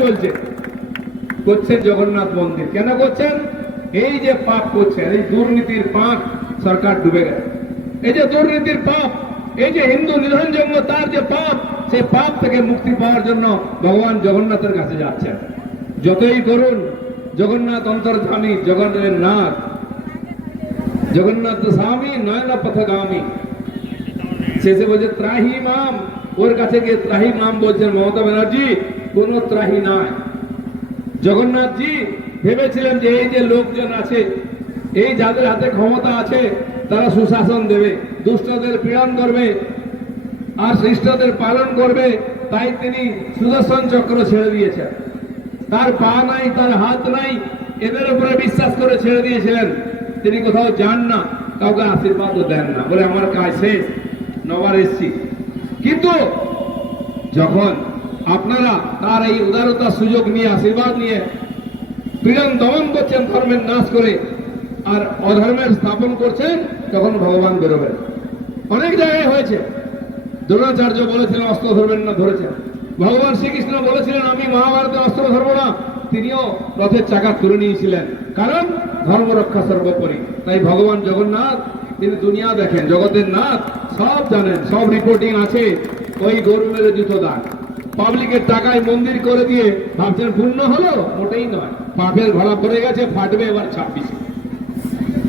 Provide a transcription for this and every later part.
চলছে। করছেন জগন্নাথ মন্দির। কেন করছেন? এই যে পাপ করছেন, এই দুর্নীতির পাপ সরকার ডুবে গেছে। এই যে দুর্নীতির পাপ, এই যে হিন্দু নিধন জন্ম তার যে পাপ, সেই পাপ থেকে মুক্তি পাওয়ার জন্য ভগবান জগন্নাথের কাছে যাচ্ছেন। যতই করুন, জগন্নাথ অন্তর্ধামী, জগন্নাথের নাথ। জগন্নাথ স্বামী নয়ন পথগামী শেষে বলছে ত্রাহি মাম ওর কাছে গিয়ে ত্রাহি মাম বলছেন, মমতা ব্যানার্জি কোন ত্রাহি নয়। জগন্নাথজি ভেবেছিলেন যে এই যে লোকজন আছে, এই যাদের হাতে ক্ষমতা আছে, তারা সুশাসন দেবে, দুষ্টদের পীড়ন করবে, আর শিষ্টদের পালন করবে, তাই তিনি সুদর্শন চক্র ছেড়ে দিয়েছেন। তার পা নাই, তার হাত নাই, এদের উপরে বিশ্বাস করে ছেড়ে দিয়েছিলেন। তিনি কোথাও যান না, কাউকে আশীর্বাদও দেন না, বলে আমার কাজ শেষ নবার এসছি। কিন্তু যখন আপনারা তার এই উদারতার সুযোগ নিয়ে, আশীর্বাদ নিয়ে পীড়ন দমন করছেন, ধর্মের নাশ করে, আর অধর্মের স্থাপন করছেন, তখন ভগবান বেরোবেন। অনেক জায়গায় হয়েছে। দ্রোণাচার্য বলেছিলেন, অস্ত্র ধরবেন না, ধরেছেন। ভগবান শ্রীকৃষ্ণ বলেছিলেন, আমি মহাভারতে অস্ত্র ধরব না। তিনিও রথের চাকা তুলে নিয়েছিলেন। কারণ ধর্ম রক্ষা সর্বোপরি। তাই ভগবান জগন্নাথ, তিনি দুনিয়া দেখেন, জগতের নাথ, সব জানেন, সব রিপোর্টিং আছে। ওই গরু মেরে জুতো দান। পাবলিকের টাকায় মন্দির করে দিয়ে ভাবছেন পূর্ণ হলো? মোটেই নয়। পাপের ঘোড়া পড়ে গেছে, ফাটবে এবার ছাব্বিশে।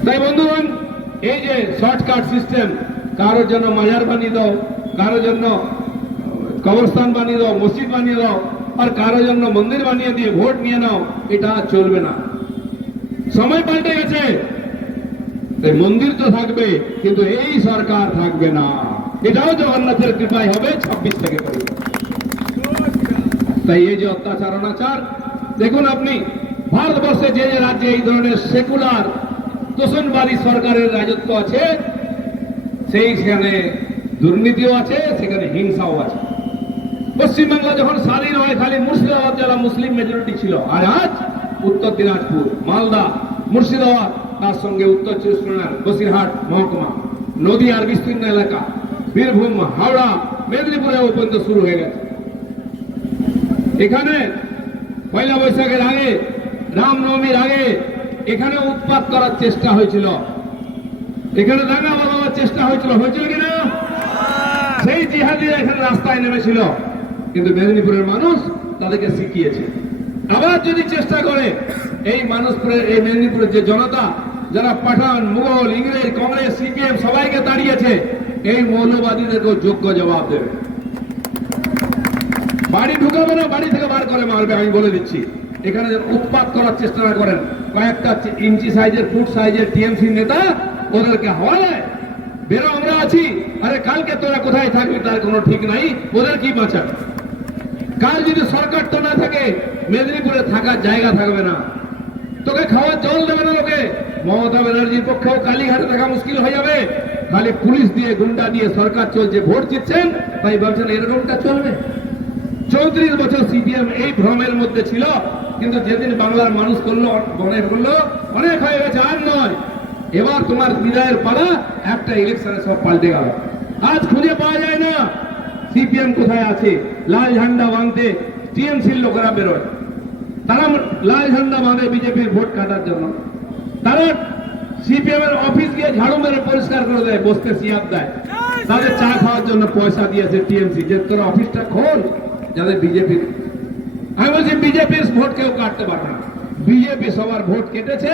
তাই বন্ধুগণ, এই যে শর্টকাট সিস্টেম কারোর জন্য মাজার বানিয়ে দাও, কারোর জন্য কবরস্থান বানিয়ে দাও, মসজিদ বানিয়ে দাও, আর কারোর জন্য মন্দির বানিয়ে দিয়ে ভোট নিয়ে নাও, এটা চলবে না। সময় পাল্টে গেছে। এই মন্দির তো থাকবে, কিন্তু এই সরকার থাকবে না। এটাও জগন্নাথের কৃপায় হবে ছাব্বিশ থেকে করে তাই এই যে অত্যাচার, অনাচার, দেখুন আপনি, ভারতবর্ষে যে যে রাজ্যে এই ধরনের সেকুলার তোষণবাদী সরকারের রাজত্ব আছে, সেই সেখানে দুর্নীতিও আছে, সেখানে হিংসাও আছে। পশ্চিমবাংলা যখন স্বাধীন হয়, খালি মুর্শিদাবাদ জেলা মুসলিম মেজরিটি ছিল। আর আজ উত্তর দিনাজপুর, মালদা, মুর্শিদাবাদ, তার সঙ্গে উত্তর চব্বিশ পরগনার বসিরহাট মহকুমা, নদী আর বিস্তীর্ণ এলাকা, বীরভূম, হাওড়া, মেদিনীপুরে পর্যন্ত শুরু হয়ে গেছে। এখানে পয়লা বৈশাখের আগে, রামনবমীর আগে এখানে উৎপাত করার চেষ্টা হয়েছিল। এখানে দাঙ্গা বাঁধাবার চেষ্টা হয়েছিল। হয়েছিল কিনা সেই জিহাদিরা এখানে রাস্তায় নেমেছিল। কিন্তু মেদিনীপুরের মানুষ তাদেরকে শিখিয়েছে। আবার যদি চেষ্টা করে, এই মানুষপুরের, এই মেদিনীপুরের যে জনতা, যারা পাঠান, মুঘল, ইংরেজ, কংগ্রেস, সিপিএম, সবাইকে দাঁড়িয়েছে এই মৌলবাদীদেরকেও যোগ্য জবাব দেবে। বাড়ি ঢুকাবে না, বাড়ি থেকে বার করে মারবে, আমি বলে দিচ্ছি। এখানে যেন উৎপাত করার চেষ্টা না করেন, কয়েকটা ইঞ্চি সাইজের, ফুট সাইজের টিএমসি নেতা ওদেরকে হওয়ায়, বেরো, আমরা আছি। আরে কালকে তোরা কোথায় থাকবি, তার কোনো ঠিক নাই, ওদের কি বাঁচাবে? কাল যদি সরকার তো না থাকে, মেদিনীপুরে থাকার জায়গা থাকবে না। তোকে খাওয়ার জল দেবে না লোকে। মমতা ব্যানার্জির পক্ষেও কালীঘাটে থাকা মুশকিল হয়ে যাবে। খালি পুলিশ দিয়ে গুন্ডা দিয়ে সরকার চলছে, ভোট জিতছেন, তাই ভাবছেন এরকমটা চলবে? চৌত্রিশ বছর সিপিএম এই ভ্রমের মধ্যে ছিল, কিন্তু যেদিন বাংলার মানুষ করল, মনে করল অনেক হয়ে গেছে আর নয়। এবার তোমার বিদায়ের পালা, একটা ইলেকশনে সব পাল্টে গেল। আজ খুঁজে পাওয়া যায় না সিপিএম কোথায় আছে। লাল ঝান্ডা বাঁধতে টিএমসির লোকেরা বেরোয়। তারা লাল ঝান্ডা বাঁধে বিজেপির ভোট কাটার জন্য। তারা সিপিএম এর অফিস গিয়ে ঝাড়ু মেরে পরিষ্কার করে দেয়, বসতে সিয়াব দেয়। তাদের চা খাওয়ার জন্য পয়সা দিয়েছে টিএমসি। যে তোরা অফিসটা খোল যাদের বিজেপির আমি বলছি বিজেপির ভোট কেউ কাটতে পারে না। বিজেপি সবার ভোট কেটেছে,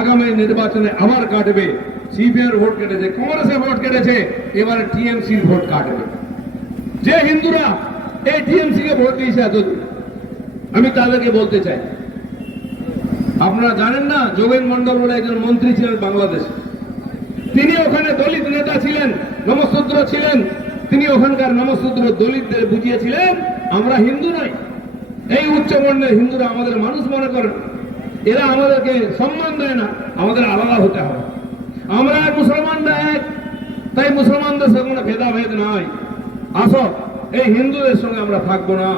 আগামী নির্বাচনে আবার কাটবে। সিপিএম ভোট কেটেছে, কংগ্রেসের ভোট কেটেছে, এবারে টিএমসির ভোট কাটবে। যে হিন্দুরা এই টিএমসি কে ভোট দিয়েছে এতদিন, আমি তাদেরকে বলতে চাই। আপনারা জানেন না, যোগেন মন্ডল বলে একজন মন্ত্রী ছিলেন বাংলাদেশে। তিনি ওখানে দলিত নেতা ছিলেন নমসূত্র ছিলেন। তিনি ওখানকার নমসূত্র দলিতদের বুঝিয়েছিলেন। আমরা হিন্দু নই। এই উচ্চবর্ণের হিন্দুরা আমাদের মানুষ মনে করেন এরা আমাদেরকে সম্মান দেয় না, আমাদের আলাদা হতে হবে। আমরা মুসলমানরা এক, তাই মুসলমানদের সঙ্গে কোনো ভেদাভেদ নাই। আসো, এই হিন্দুদের সঙ্গে আমরা থাকব না।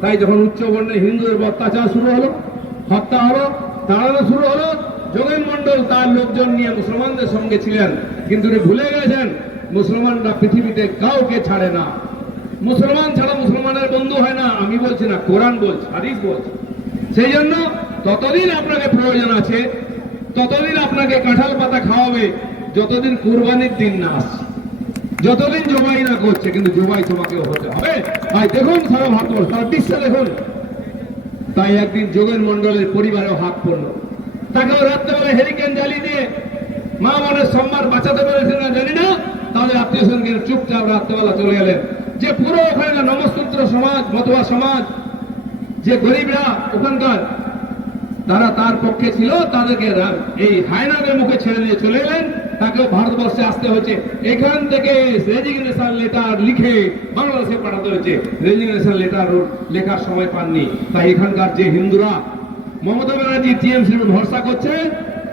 তাই যখন উচ্চবর্ণের হিন্দুদের অত্যাচার শুরু হলো, হত্যা হলো তাড়ানো শুরু হলো, যোগেন মন্ডল তার লোকজন নিয়ে মুসলমানদের সঙ্গে ছিলেন। কিন্তু উনি ভুলে গেছেন, মুসলমানরা পৃথিবীতে কাউকে ছাড়ে না। মুসলমান ছাড়া মুসলমানের বন্ধু হয় না, আমি বলছি না, কোরআন বলছি, হাদিস বলছি। সেই জন্য ততদিন আপনাকে প্রয়োজন আছে, ততদিন আপনাকে কাঁঠাল পাতা খাওয়াবে, যতদিন কুরবানির দিন না আসছে। যতদিন জবাই না করছে, কিন্তু জবাই তোমাকেও হতে হবে। ভাই, দেখুন সারা ভারতবর্ষ সারা বিশ্বে দেখুন। তাই একদিন যোগেন মন্ডলের পরিবারেও হাত পড়ল। তাকেও রাত্রেবেলা হেরিকেন জ্বালিয়ে দিয়ে মা মনের সম্মান বাঁচাতে পেরেছে না জানি না, তাদের আত্মীয় স্বজনকে চুপচাপ রাত্রেবেলা চলে গেলেন যে পুরো ওখানে নমস্তন্ত্র সমাজ, মতুয়া সমাজ, যে গরিবরা ওখানকার, তারা তার পক্ষে ছিল, তাদেরকে এই হায়নাদের মুখে ছেড়ে দিয়ে চলে এলেন। তাকেও ভারতবর্ষে আসতে হচ্ছে এখান থেকে রেজিগনেশন লেটার লিখে বাংলাদেশে পাঠাতে হচ্ছে রেজিগনেশন লেটার লেখার সময় পাননি। তাই এখানকার যে হিন্দুরা, মমতা ব্যানার্জি টিএমসি ভরসা করছে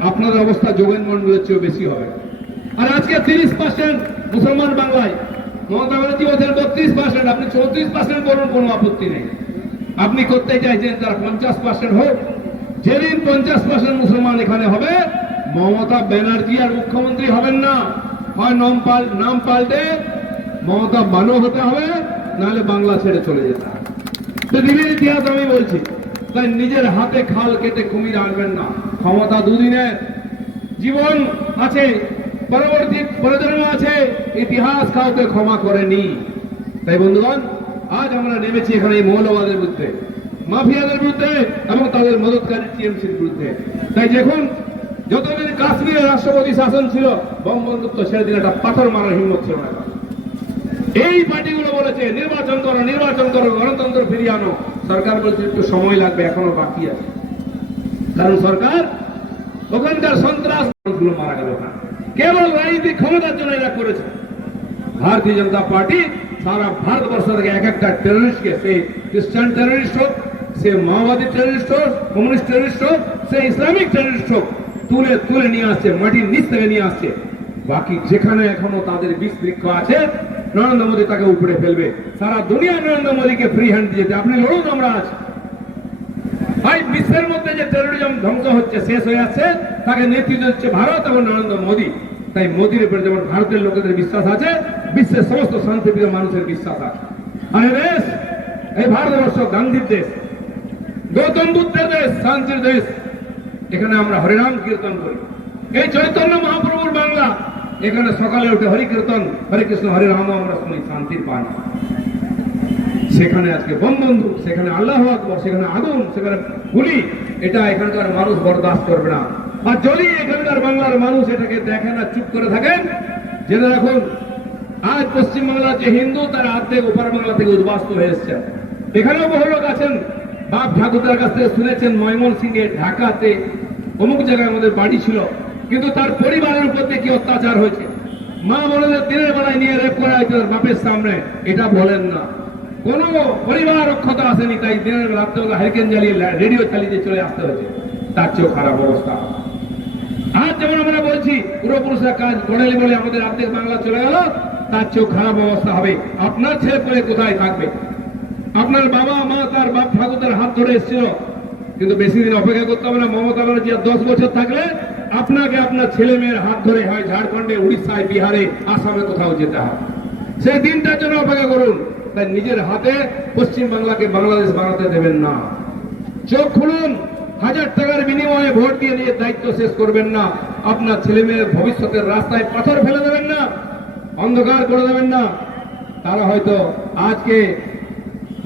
আপনার অবস্থা যোগেন মন্ডলের চেয়েও বেশি হবে। আর আজকে তিরিশ পার্সেন্ট মুসলমান বাংলায় মমতা ব্যানার্জি বলছেন, বত্রিশ পার্সেন্ট আপনি চৌত্রিশ পার্সেন্ট বলুন কোনো আপত্তি নেই। আপনি করতে চাইছেন তার পঞ্চাশ পার্সেন্ট হোক। যেদিন পঞ্চাশ পার্সেন্ট মুসলমান এখানে হবে, মমতা ব্যানার্জি আর মুখ্যমন্ত্রী হবেন না। হয় নাম পাল, নাম পাল্টে মমতা বানো হতে হবে, নাহলে বাংলা ছেড়ে চলে যেতে হবে। পৃথিবীর ইতিহাস আমি বলছি, তাই নিজের হাতে খাল কেটে কুমির আনবেন না। ক্ষমতা দুদিনের। জীবন আছে, পরবর্তী প্রজন্ম আছে ইতিহাস কাউকে ক্ষমা করেনি। তাই বন্ধুগণ, আজ আমরা নেমেছি এখানে এই মৌলবাদের বিরুদ্ধে, মাফিয়াদের বিরুদ্ধে এবং তাদের মদতকারী টিএমসির বিরুদ্ধে। তাই দেখুন, যতদিন কাশ্মীরের রাষ্ট্রপতি শাসন ছিল, বঙ্গবন্ধুত্ব সেদিন একটা পাথর মারার হিম্মত ছিল না এই পার্টিগুলো বলেছে, নির্বাচন করো নির্বাচন করো, গণতন্ত্র ফিরিয়ে আনো। সরকার বলছে, একটু সময় লাগবে, এখনও বাকি আছে। কারণ সরকার, ওখানকার সন্ত্রাস মারা গেল ওখানে কেবল রাজনীতি ক্ষমতার জন্য এরা করেছে। ভারতীয় জনতা পার্টি সারা ভারতবর্ষ থেকে এক একটা টেররিস্টকে সে খ্রিস্টান টেররিস্ট হোক, সে মাওবাদী টেররিস্ট হোক কমিউনিস্ট টেররিস্ট হোক, সে ইসলামিক টেররিস্ট হোক, তুলে তুলে নিয়ে আসছে, মাটির নিচ থেকে নিয়ে আসছে। বাকি যেখানে এখনও তাদের বিষ বৃক্ষ আছে, নরেন্দ্র মোদী তাকে উপরে ফেলবে। সারা দুনিয়া নরেন্দ্র মোদীকে ফ্রি হ্যান্ড দিয়েছে আপনি লড়ুন আমরা আছি ভাই, বিশ্বের মধ্যে যে টেরোরিজম ধ্বংস হচ্ছে, শেষ হয়ে যাচ্ছে, তাকে নেতৃত্ব দিচ্ছে ভারত এবং নরেন্দ্র মোদী। তাই মোদীর উপরে যেমন ভারতের লোকেদের বিশ্বাস আছে, বিশ্বের সমস্ত শান্তিপ্রিয় মানুষের বিশ্বাস আছে। দেশ এই ভারতবর্ষ গান্ধীর দেশ, গৌতম বুদ্ধের দেশ, শান্তির দেশ। এখানে আমরা হরিনাম কীর্তন করি। এই চৈতন্য মহাপ্রভুর বাংলা, এখানে সকালে উঠে হরি কীর্তন হরে কৃষ্ণ হরে রাম আমরা শুনি শান্তির পান সেখানে আজকে বন্ধু সেখানে আল্লাহ আকবর, সেখানে আগুন, সেখানে গুলি, এটা এখানকার মানুষ বরদাস্ত করবে না। আর যদি এখানকার বাংলার মানুষ এটাকে দেখে না, চুপ করে থাকেন। জেনে রাখুন, আজ পশ্চিমবাংলার যে হিন্দু তারা অর্ধেক ওপার বাংলা থেকে উদ্বাস্ত হয়ে এসছেন। এখানেও বহু লোক আছেন। বাপ ঠাকুরদার কাছ থেকে শুনেছেন ময়মন সিং এর ঢাকাতে অমুক জায়গায় আমাদের বাড়ি ছিল। কিন্তু তার পরিবারের উপর কি অত্যাচার হয়েছে? মা বোনদের দিনের বেলায় নিয়ে রেপ করা হয়েছে বাপের সামনে। এটা বলেন না। কোন পরিবার অক্ষতা আসেনি, তাই দিনের রাত্রেবেলা হারিকেন জ্বালিয়ে রেডিও চালিয়ে চলে আসতে হয়েছে। তার চেয়েও খারাপ অবস্থা। আজ যেমন আমরা বলছি পূর্বপুরুষরা কাজ করেনি বলে আমাদের অর্ধেক বাংলা চলে গেল, তার চেয়েও খারাপ অবস্থা হবে। আপনার ছেলে পেলে কোথায় থাকবে? আপনার বাবা, মা, তার বাপ ঠাকুরদের হাত ধরে এসেছিল। কিন্তু বেশি দিন অপেক্ষা করতে হবে না। মমতা ব্যানার্জি আর দশ বছর থাকলে আপনাকে আপনার ছেলে মেয়ের হাত ধরে হয় ঝাড়খণ্ডে, উড়িষ্যায়, বিহারে, আসামে কোথাও যেতে হবে সেই দিনটার জন্য অপেক্ষা করুন। তাই নিজের হাতে পশ্চিম বাংলাকে বাংলাদেশ বানাতে দেবেন না। চোখ খুলুন। হাজার টাকার বিনিময়ে ভোট দিয়ে নিয়ে দায়িত্ব শেষ করবেন না। আপনার ছেলে মেয়ের ভবিষ্যতের রাস্তায় পাথর ফেলে দেবেন না, অন্ধকার করে দেবেন না। তারা হয়তো আজকে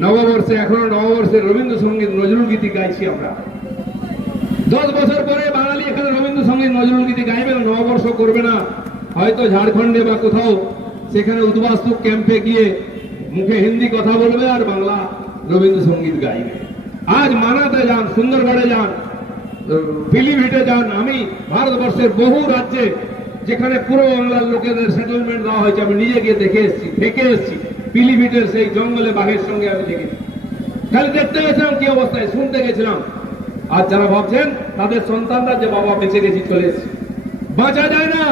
নববর্ষে, এখনও নববর্ষে রবীন্দ্রসঙ্গীত নজরুল গীতি গাইছি আমরা। দশ বছর পরে বাঙালি এখানে রবীন্দ্রসঙ্গীত নজরুল গীতি গাইবে না, নববর্ষ করবে না। হয়তো ঝাড়খণ্ডে বা কোথাও সেখানে উদ্বাস্তু ক্যাম্পে গিয়ে মুখে হিন্দি কথা বলবে আর বাংলা রবীন্দ্রসঙ্গীত গাইবে। আজ মানাতে যান, সুন্দরগড়ে যান পিলিভিটে যান। আমি ভারতবর্ষের বহু রাজ্যে যেখানে পুরো বাংলার লোকেদের সেটেলমেন্ট দেওয়া হয়েছে, আমি নিজে গিয়ে দেখে এসেছি দেখে এসেছি। পিলিভিটের সেই জঙ্গলে বাঘের সঙ্গে আমি দেখেছি। খালি দেখতে গেছিলাম কি অবস্থায়, শুনতে গেছিলাম। আর যারা ভাবছেন, তাদের সন্তানরা যে বাবা বেঁচে গেছি, চলে এসেছে। বাঁচা যায় না।